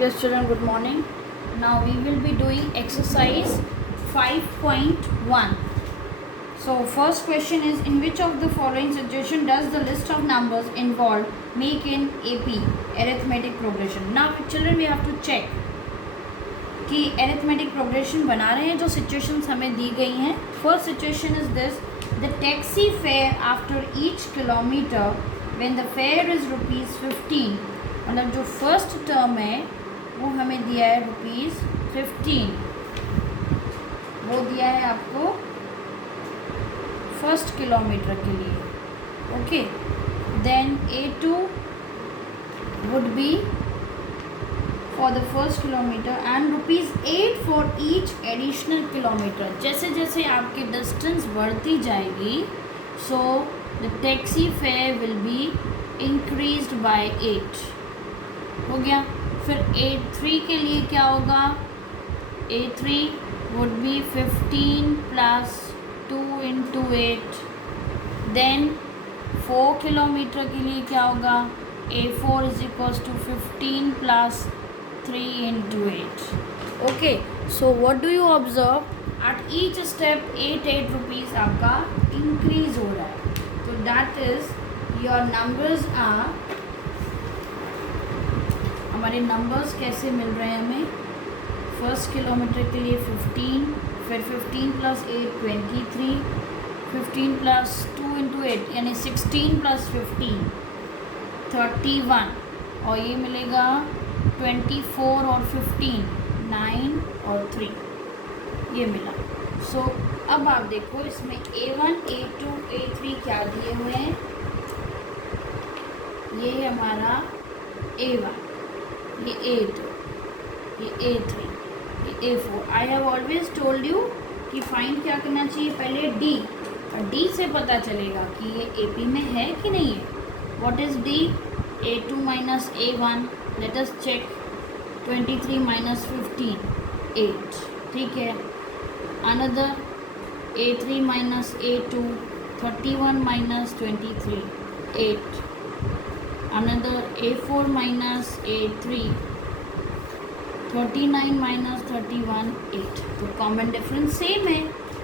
Yes, children, good morning. Now we will be doing exercise 5.1. So, first question is, in which of the following situation does the list of numbers involved make in AP, arithmetic progression? Now, children, we have to check कि arithmetic progression बना रहे हैं जो situations हमें दी गई हैं. First situation is this: the taxi fare after each kilometer when the fare is ₹15. मतलब जो फर्स्ट टर्म है वो हमें दिया है ₹15. वो दिया है आपको फर्स्ट किलोमीटर के लिए. Okay, then A2 would be for the first kilometre and ₹8 for each additional kilometre. जैसे जैसे आपकी डिस्टेंस बढ़ती जाएगी so the taxi fare will be increased by 8. हो गया. फिर A3 के लिए क्या होगा? A3 would be 15 plus 2 into 8. Then 4 kilometre के लिए क्या होगा? A4 is equals to 15 plus 3 into 8. Okay, so what do you observe? At each step 8 rupees आपका इंक्रीज हो रहा है. तो that is your numbers are, हमारे नंबर्स कैसे मिल रहे हैं हमें? फर्स्ट किलोमीटर के लिए 15, फिर 15 प्लस 8 23, 15 प्लस 2 इंटू 8 यानी 16 प्लस 15 31, और ये मिलेगा 24 और 15 9 और 3 ये मिला. सो अब आप देखो इसमें A1 A2 A3 क्या दिए हुए हैं. ये हमारा A1, ये A2, ये A3, ये A4. I have always told you कि फाइंड क्या करना चाहिए? पहले D, और D से पता चलेगा कि ये AP में है कि नहीं है. What is D? A2 minus A1. Let us check. 23 minus 15 8. ठीक है. Another A3 minus A2 31 minus 23 8. Another A4 minus A3 39 minus 31 8. तो common difference same है.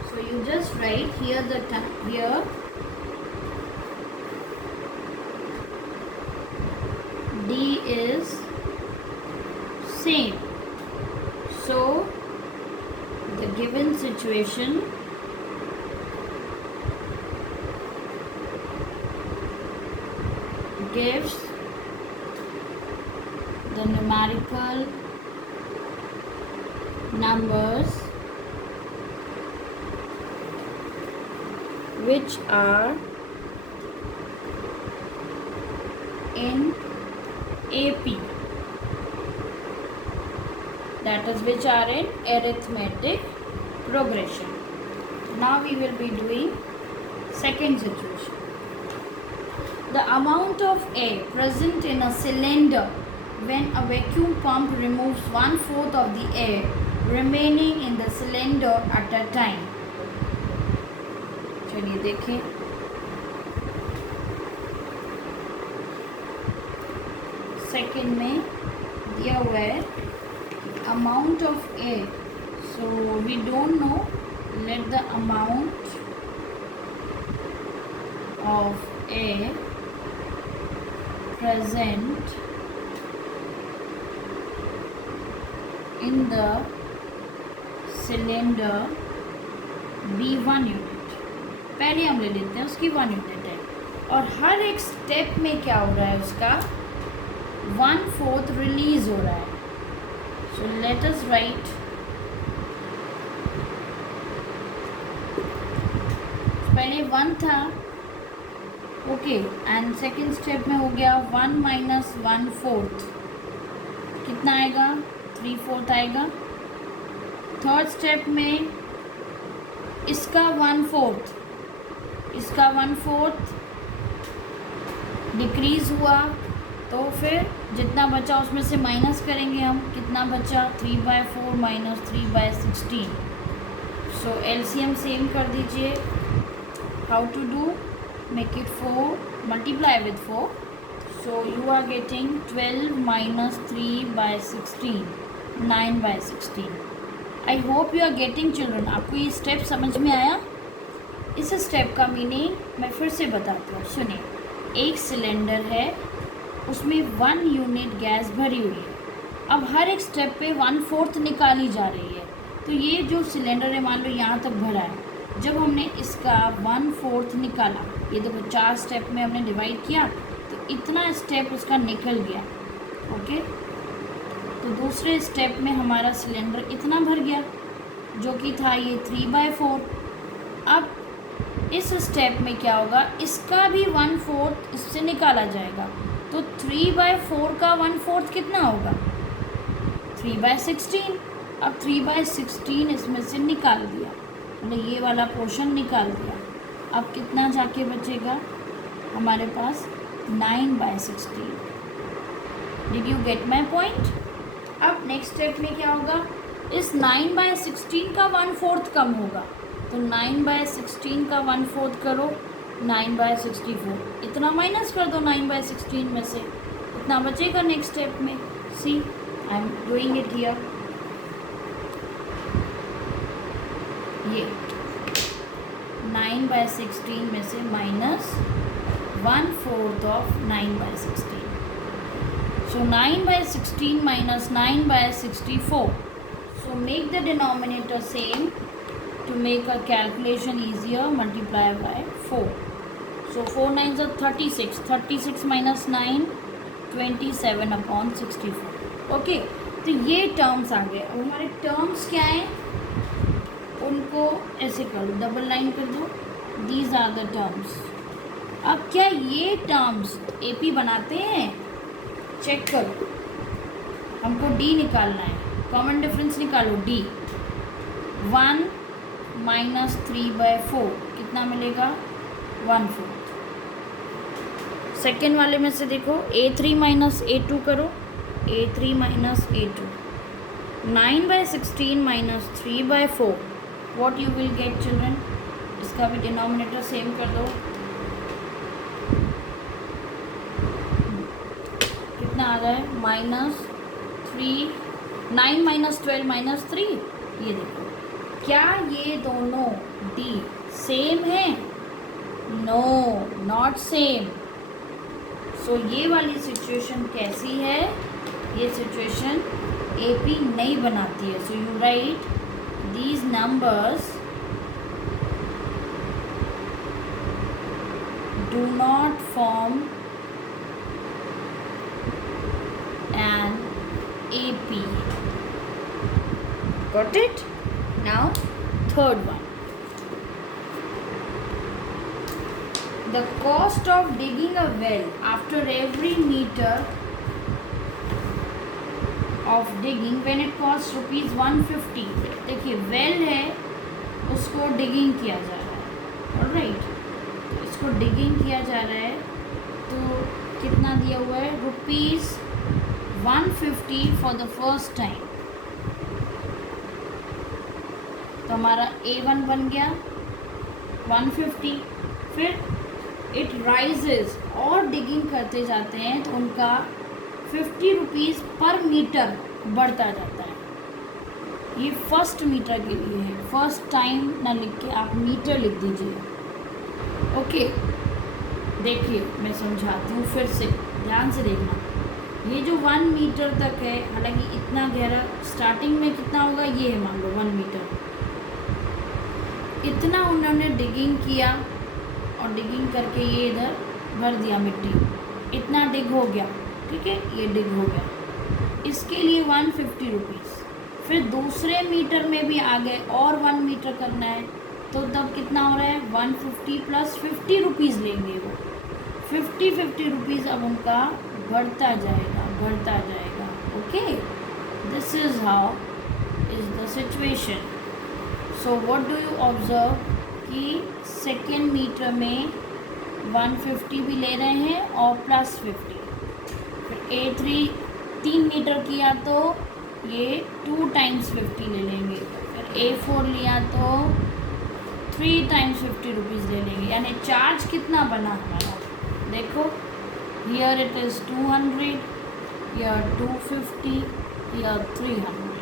So you just write here here D is same. So the given situation gives the numerical numbers which are in AP, that is which are in arithmetic progression. Now we will be doing second situation. The amount of air present in a cylinder when a vacuum pump removes 1/4 of the air remaining in the cylinder at a time. चलिए देखें. Second में दिया हुआ है amount of air. So we don't know. Let the amount of air present in the cylinder be 1 unit. पहले हम ले लेते हैं उसकी 1 यूनिट है, और हर एक स्टेप में क्या हो रहा है उसका 1/4 रिलीज हो रहा है. So let us right. पहले 1 था. ओके, एंड सेकेंड स्टेप में हो गया 1 माइनस 1/4. कितना आएगा? 3/4 आएगा. थर्ड स्टेप में इसका 1/4, इसका 1/4 डिक्रीज हुआ, तो फिर जितना बचा उसमें से माइनस करेंगे हम. कितना बचा? 3/4 माइनस 3/16. सो LCM सेम कर दीजिए. How to do? Make it 4, multiply with 4. So you are getting 12 minus 3 by 16, 9 by 16. I hope you are getting children. आपको ये स्टेप समझ में आया? इस स्टेप का मीनिंग मैं फिर से बताती हूँ, सुनिए. एक सिलेंडर है, उसमें 1 यूनिट गैस भरी हुई है. अब हर एक स्टेप पे 1/4 निकाली जा रही है. तो ये जो सिलेंडर है, मान लो यहाँ तक भरा है. जब हमने इसका 1/4 निकाला, ये देखो 4 स्टेप में हमने डिवाइड किया, तो इतना स्टेप उसका निकल गया. ओके, तो दूसरे स्टेप में हमारा सिलेंडर इतना भर गया, जो कि था ये 3/4. अब इस स्टेप में क्या होगा, इसका भी 1/4 इससे निकाला जाएगा. तो 3/4 का 1/4 कितना होगा, 3/16. अब 3/16 इसमें से निकाल दिया, मतलब ये वाला पोर्शन निकाल दिया. अब कितना जाके बचेगा हमारे पास, 9/16. Did you get my point? अब नेक्स्ट स्टेप में क्या होगा, इस 9/16 का 1/4 कम होगा. तो 9/16 का 1/4 करो, 9/64. इतना माइनस कर दो 9/16 में से, इतना बचेगा नेक्स्ट स्टेप में. See, I am doing it here. ये 9/16 में से minus 1/4 of 9/16. So 9/16 minus 9/64. So make the denominator same. To make a calculation easier, multiply by 4. So 4 9s are 36. 36 minus 9, 27/64. Okay, तो ये टर्म्स आ गए. अब हमारे टर्म्स क्या हैं, उनको ऐसे कर दो, डबल लाइन कर दो. These are the terms. अब क्या ये टर्म्स एपी बनाते हैं? चेक करो, हमको डी निकालना है. कॉमन डिफरेंस निकालो. डी 1 माइनस 3/4 कितना मिलेगा, 1/4. सेकेंड वाले में से देखो, A3 माइनस A2 करो, A3 minus A2. 9/16 minus 3/4. What you will get children? इसका भी डिनोमिनेटर सेम कर दो. कितना आ रहा है, -3. 9 माइनस 12 माइनस 3. ये देखो, क्या ये दोनों डी सेम है? No, not same. सो ये वाली सिचुएशन कैसी है? ये सिचुएशन एपी नहीं बनाती है. So you right these numbers do not form an AP. Got it? Now third one. The cost of digging a well after every meter of digging when it costs rupees 150. देखिए, well है, उसको digging किया जा रहा है. Alright, इसको digging किया जा रहा है, तो कितना दिया हुआ है, rupees 150 for the first time. तो हमारा A1 बन गया 150. फिर इट राइजेज, और डिगिंग करते जाते हैं तो उनका 50 रुपीज़ पर मीटर बढ़ता जाता है. ये फर्स्ट मीटर के लिए है. फर्स्ट टाइम ना लिख के आप मीटर लिख दीजिए. ओके, देखिए मैं समझाती हूँ फिर से, ध्यान से देखना. ये जो 1 मीटर तक है, हालांकि इतना गहरा, स्टार्टिंग में कितना होगा, ये है मान लो 1 मीटर. इतना उन्होंने डिगिंग किया, और डिगिंग करके ये इधर भर दिया मिट्टी. इतना डिग हो गया, ठीक है, ये डिग हो गया. इसके लिए 150 रुपीज़. फिर दूसरे मीटर में भी आ गए, और 1 मीटर करना है, तो तब कितना हो रहा है, 150 प्लस 50 रुपीज़ लेंगे वो. 50 रुपीज़ अब उनका बढ़ता जाएगा, बढ़ता जाएगा. Okay, this is how is the situation. So what do you observe कि सेकेंड मीटर में 150 भी ले रहे हैं और प्लस 50. फिर A3 3 मीटर किया तो ये 2 टाइम्स 50 ले लेंगे. फिर A4 लिया तो 3 टाइम्स 50 रुपीज़ ले लेंगे. यानी चार्ज कितना बना हमारा, देखो हियर इट इज़ 200, या 250, या 300।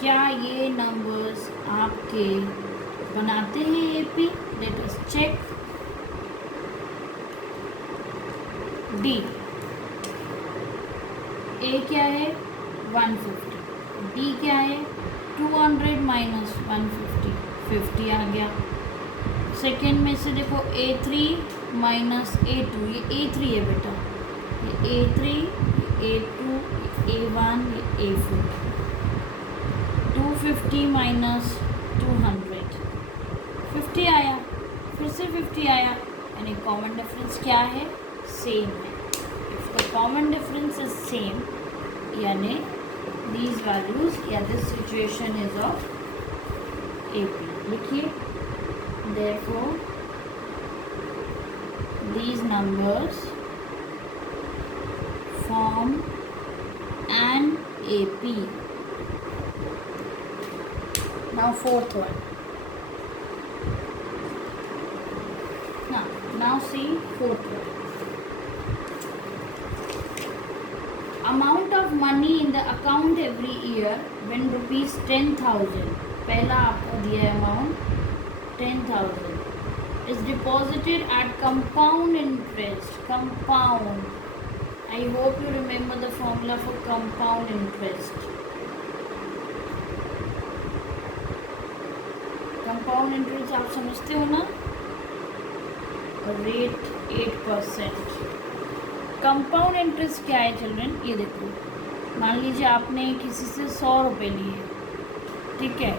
क्या ये नंबर्स आपके बनाते हैं AP? Let us check. D, A क्या है 150, डी क्या है 200 माइनस 150, 50 आ गया। सेकेंड में से देखो A3 माइनस A2, ये A3 है बेटा, ये A3, ये A2, ये A1, ये A4। 250 माइनस 200, 50 आया, फिर से 50 आया, यानी कॉमन डिफरेंस क्या है? सेम है। If the common difference is same, यानी these values या this situation is of AP। लिखिए, therefore these numbers form an AP। Now fourth one, now see fourth one। Amount of money in the account every year when rupees 10,000, पहला आपको दिया है amount 10,000 is deposited at compound interest। compound, I hope you remember the formula for compound interest। compound interest आप समझते हो ना, rate 8%। Compound interest क्या है चिल्ड्रन? ये देखो, मान लीजिए आपने किसी से 100 रुपये लिए, ठीक है,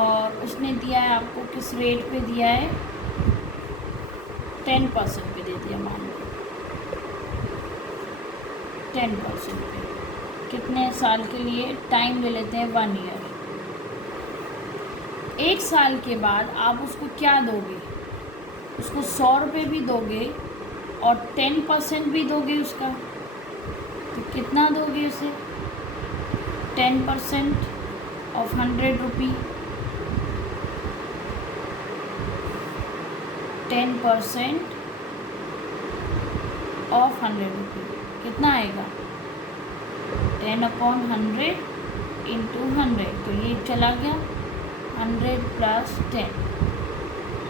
और उसने दिया है आपको, किस रेट पे दिया है? 10% पे दे दिया, मान लो 10% पे। कितने साल के लिए? टाइम ले लेते हैं 1 ईयर। 1 साल के बाद आप उसको क्या दोगे? उसको 100 रुपये भी दोगे और 10% भी दोगे उसका, तो कितना दोगे उसे? 10% ऑफ 100 रुपी, 10% ऑफ 100 रुपी कितना आएगा? 10/100 इंटू 100, तो ये चला गया 100 प्लस 10,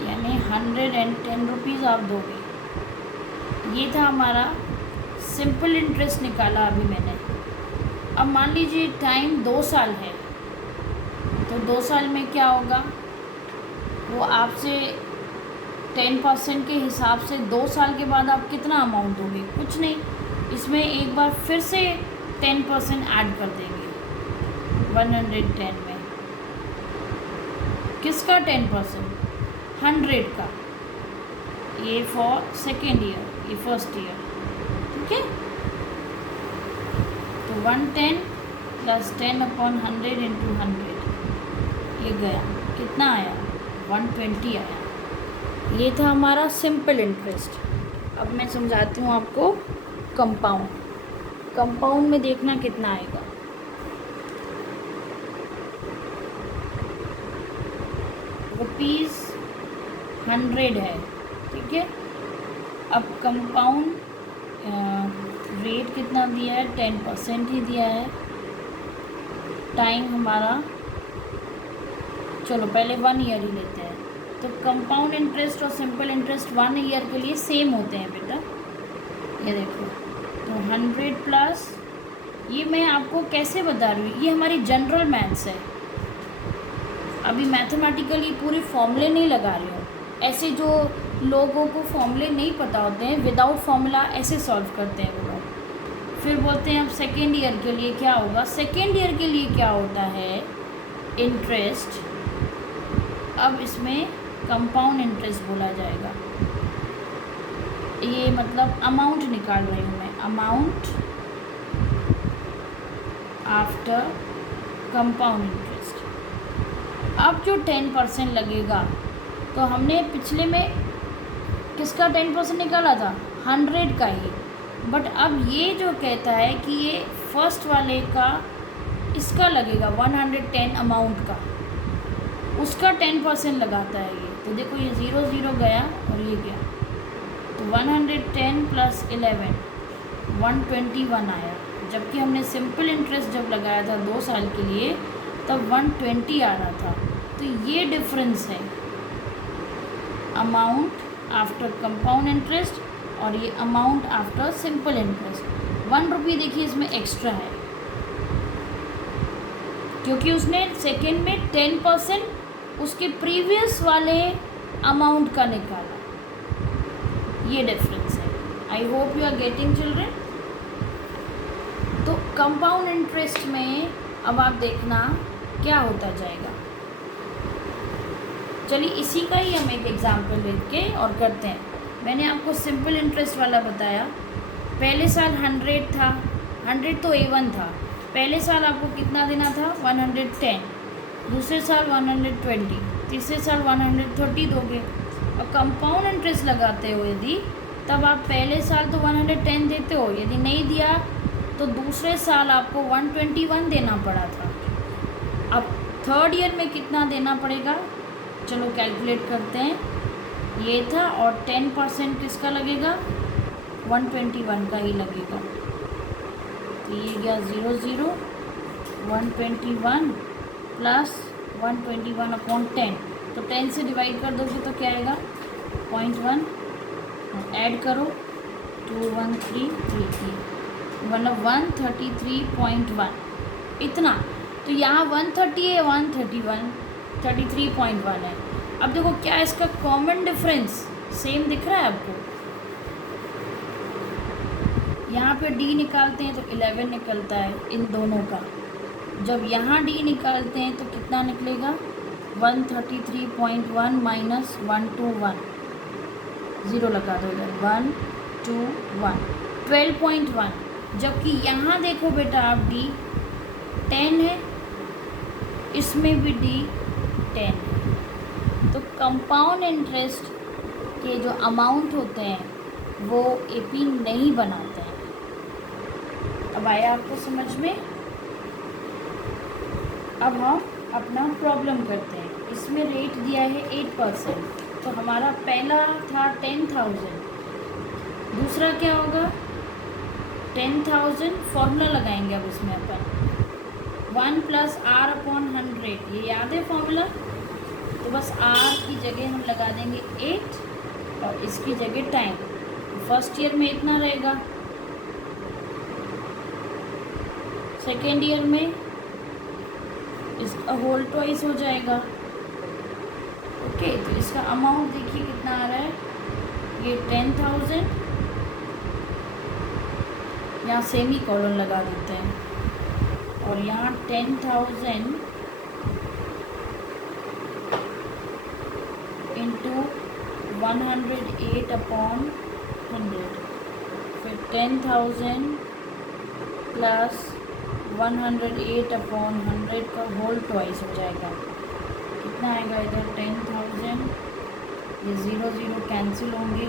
यानी 110 रुपीज़ आप दोगे। ये था हमारा सिंपल इंटरेस्ट निकाला अभी मैंने। अब मान लीजिए टाइम 2 साल है, तो 2 साल में क्या होगा? वो आपसे 10% के हिसाब से 2 साल के बाद आप कितना अमाउंट दोगे? कुछ नहीं, इसमें एक बार फिर से 10% ऐड कर देंगे 110 में। किसका 10%? 100 का। ये फॉर सेकेंड ईयर, ये फर्स्ट ईयर, ठीक है। तो 110 प्लस 10/100 इंटू 100, ये गया, कितना आया? 120 आया। ये था हमारा सिंपल इंटरेस्ट। अब मैं समझाती हूँ आपको कंपाउंड। कंपाउंड में देखना कितना आएगा। ₹100 है, ठीक है। अब कंपाउंड रेट कितना दिया है? 10% ही दिया है। टाइम हमारा, चलो पहले 1 ईयर ही लेते हैं। तो कंपाउंड इंटरेस्ट और सिंपल इंटरेस्ट 1 ईयर के लिए सेम होते हैं बेटा, ये देखो। तो 100 प्लस, ये मैं आपको कैसे बता रही हूँ, ये हमारी जनरल मैथ्स है। अभी मैथमेटिकली पूरे फॉर्मूले नहीं लगा रही हूँ। ऐसे जो लोगों को फॉर्मूले नहीं पता होते हैं, विदाउट फॉर्मूला ऐसे सॉल्व करते हैं वो लोग। फिर बोलते हैं अब सेकेंड ईयर के लिए क्या होगा। सेकेंड ईयर के लिए क्या होता है? इंटरेस्ट। अब इसमें कंपाउंड इंटरेस्ट बोला जाएगा। ये मतलब अमाउंट निकाल रही हूँ मैं, अमाउंट आफ्टर कंपाउंड इंटरेस्ट। अब जो 10% लगेगा, तो हमने पिछले में किसका 10% निकाला था? 100 का ही। बट अब ये जो कहता है कि ये फर्स्ट वाले का, इसका लगेगा 110 अमाउंट का, उसका 10% लगाता है ये। तो देखो ये 0 0 गया और ये गया, तो तो 110 प्लस 11 121 आया, जबकि हमने सिंपल इंटरेस्ट जब लगाया था 2 साल के लिए तब 120 आ रहा था। तो ये डिफरेंस है अमाउंट आफ्टर कंपाउंड इंटरेस्ट और ये अमाउंट आफ्टर सिंपल इंटरेस्ट। 1 रुपये देखिए इसमें एक्स्ट्रा है क्योंकि उसने सेकेंड में 10% उसके प्रीवियस वाले अमाउंट का निकाला, ये डिफरेंस है। I hope you are getting children. तो कंपाउंड इंटरेस्ट में अब आप देखना क्या होता जाएगा। चलिए इसी का ही हम एक एग्जाम्पल लिख के और करते हैं। मैंने आपको सिंपल इंटरेस्ट वाला बताया, पहले साल 100 था, 100 तो A1 था, पहले साल आपको कितना देना था 110, दूसरे साल 120, तीसरे साल 130 दोगे। और कंपाउंड इंटरेस्ट लगाते हो यदि, तब आप पहले साल तो 110 देते हो, यदि नहीं दिया तो दूसरे साल आपको 121 देना पड़ा था। अब थर्ड ईयर में कितना देना पड़ेगा, चलो कैलकुलेट करते हैं। ये था और 10% किसका लगेगा, 121 का ही लगेगा। तो ये गया 0 121 प्लस 121/10, तो 10 से डिवाइड कर दोगे तो क्या आएगा 0.1, ऐड करो 21333 मतलब 133.1 इतना। तो यहाँ 130 है, 131 33.1 है। अब देखो क्या इसका कॉमन डिफरेंस सेम दिख रहा है आपको। यहाँ पे D निकालते हैं तो 11 निकलता है इन दोनों का। जब यहाँ D निकालते हैं तो कितना निकलेगा 133.1 माइनस 121, 0 लगा दो इधर, 121 12.1। जबकि यहाँ देखो बेटा आप D 10 है, इसमें भी D 10 है। तो कंपाउंड इंटरेस्ट के जो अमाउंट होते हैं वो AP नहीं बनाते हैं। अब आया आपको समझ में। अब हम अपना प्रॉब्लम करते हैं। इसमें रेट दिया है 8%, तो हमारा पहला था 10,000, दूसरा क्या होगा 10,000। फॉर्मूला लगाएंगे अब इसमें अपन 1 + R/100, ये याद है फॉर्मूला। तो बस R की जगह हम लगा देंगे 8 और इसकी जगह टाइम। फर्स्ट ईयर में इतना रहेगा, सेकेंड ईयर में इसका होल ट्वाइस हो जाएगा। ओके, तो इसका अमाउंट देखिए कितना आ रहा है, ये 10,000, यहाँ सेमी कॉलन लगा देते हैं और यहाँ 10,000 इंटू 108/100, फिर 10,000 प्लस 108/100 का होल ट्वाइस हो जाएगा। कितना आएगा इधर 10,000, ये 0 कैंसिल होंगे,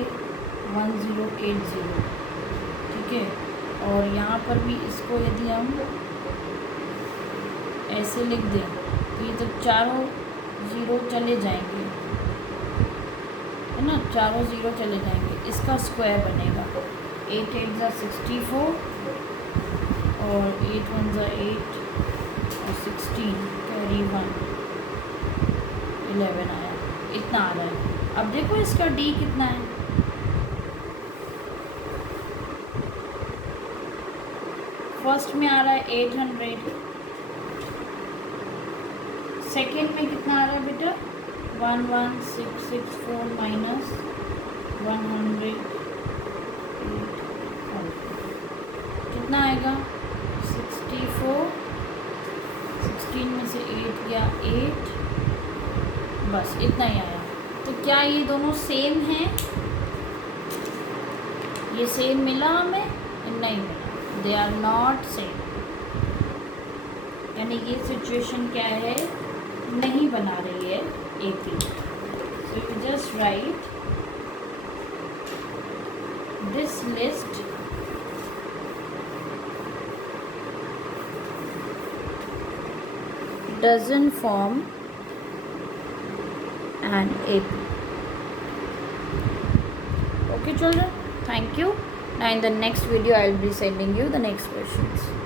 1080, ठीक है। और यहाँ पर भी इसको यदि हम ऐसे लिख दें तो ये तो चारों 0 चले जाएंगे, है ना, चारों 0 चले जाएंगे। इसका स्क्वायर बनेगा 8 8 = 64 और 8 1 = 8 और 16 कैरी 1 11 आया, इतना आ रहा है। अब देखो इसका D कितना है, फर्स्ट में आ रहा है 800, सेकेंड में कितना आ रहा है बेटा 11664 माइनस 100, कितना आएगा 64, 16 में से 8 गया 8, बस इतना ही आया। तो क्या ये दोनों सेम हैं, ये सेम मिला हमें, नहीं मिला, दे आर नॉट सेम। यानी ये सिचुएशन क्या है, नहीं बना रही है AP। So you just right this list doesn't form an AP। Okay children, thank you. Now in the next video I will be sending you the next questions.